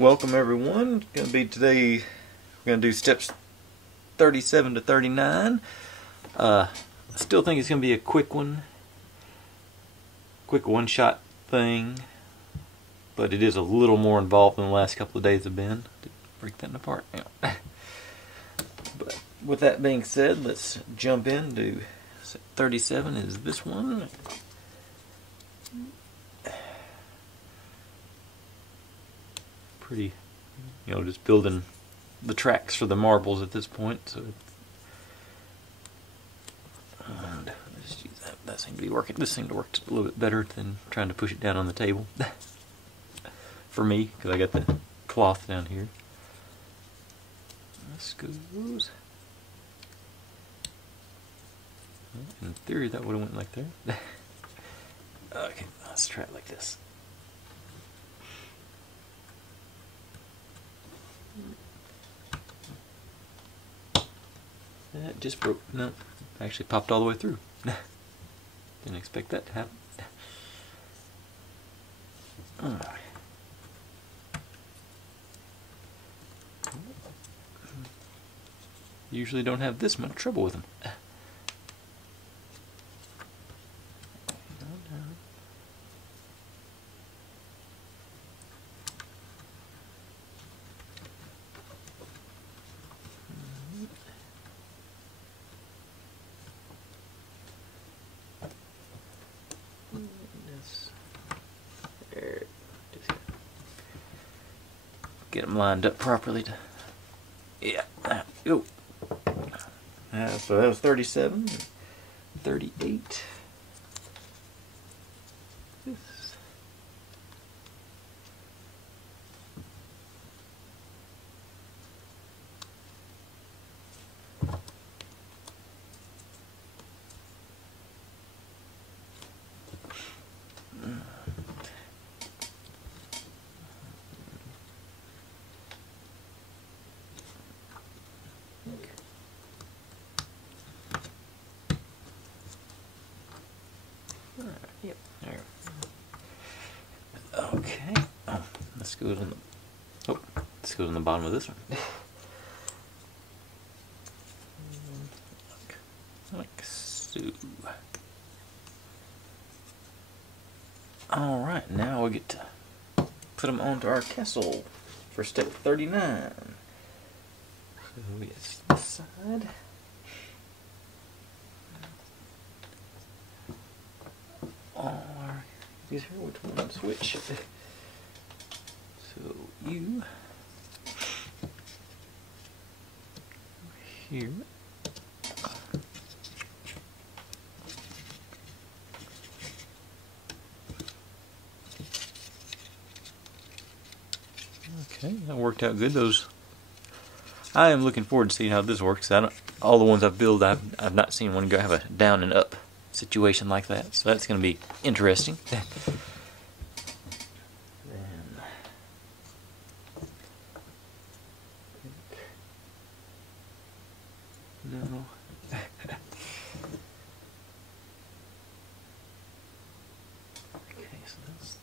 Welcome everyone. Today we're going to do steps 37 to 39. I still think it's going to be a quick one-shot thing, but it is a little more involved than the last couple of days have been. Break that apart now. But with that being said, let's jump into 37 is this one. Pretty, just building the tracks for the marbles at this point. So, and let's use that. That seemed to be working. This seemed to work a little bit better than trying to push it down on the table. For me, because I got the cloth down here. This goes. In theory, that would have went like there. Okay, let's try it like this. That just broke. No, actually popped all the way through. Didn't expect that to happen. Usually don't have this much trouble with them. Get them lined up properly to, yeah, go. So that was 37, 38. This. Yep. There. Okay. Let's go to the. Let's go to the bottom of this one. Like so. All right. Now we get to put them onto our castle for step 39. So yes, this side. These here, which one switch? So you here. Okay, that worked out good. I am looking forward to seeing how this works. All the ones I've built, I've not seen one go have a down and up situation like that, so that's going to be interesting. No. Okay, so that's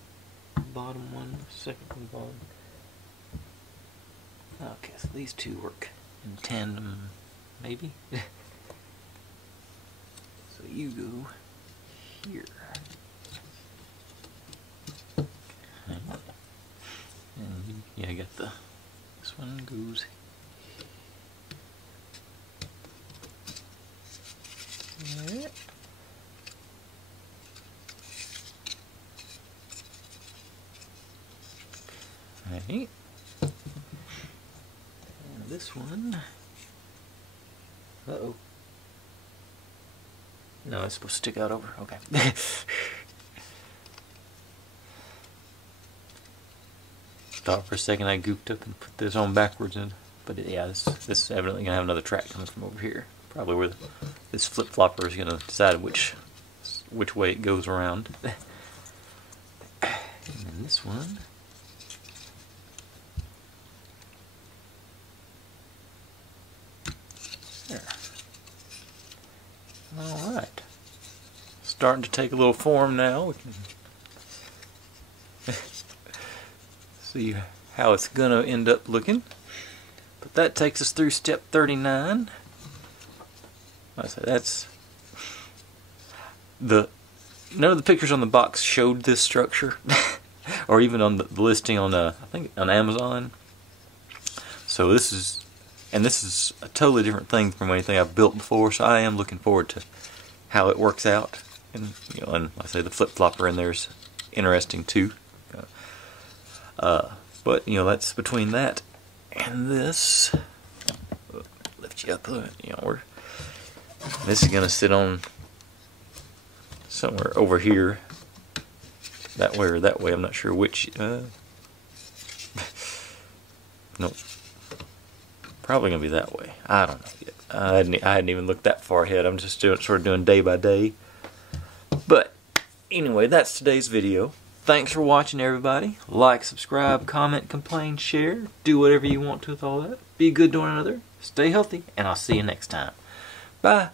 the bottom one, second one bottom. Okay, so these two work in tandem, maybe. So you go here. Okay. And yeah, I got this one goes there. Okay. And this one. Uh-oh. No, it's supposed to stick out over. Okay. Thought for a second I goofed up and put this on backwards, but yeah, this is evidently gonna have another track coming from over here. Probably where this flip flopper is gonna decide which way it goes around. And then this one. There. All right. Starting to take a little form now. We can see how it's gonna end up looking. But that takes us through step 39. I say that's none of the pictures on the box showed this structure, or even on the listing on I think on Amazon. So this is a totally different thing from anything I've built before. So I am looking forward to how it works out. And and I say the flip flopper in there's interesting too. But that's between that and this. Lift you up, this is gonna sit on somewhere over here, that way or that way. I'm not sure which. Nope. Probably gonna be that way. I don't know yet. I hadn't even looked that far ahead. I'm just sort of doing day by day. But anyway, that's today's video. Thanks for watching, everybody. Like, subscribe, comment, complain, share. Do whatever you want to with all that. Be good to one another. Stay healthy, and I'll see you next time. Bye.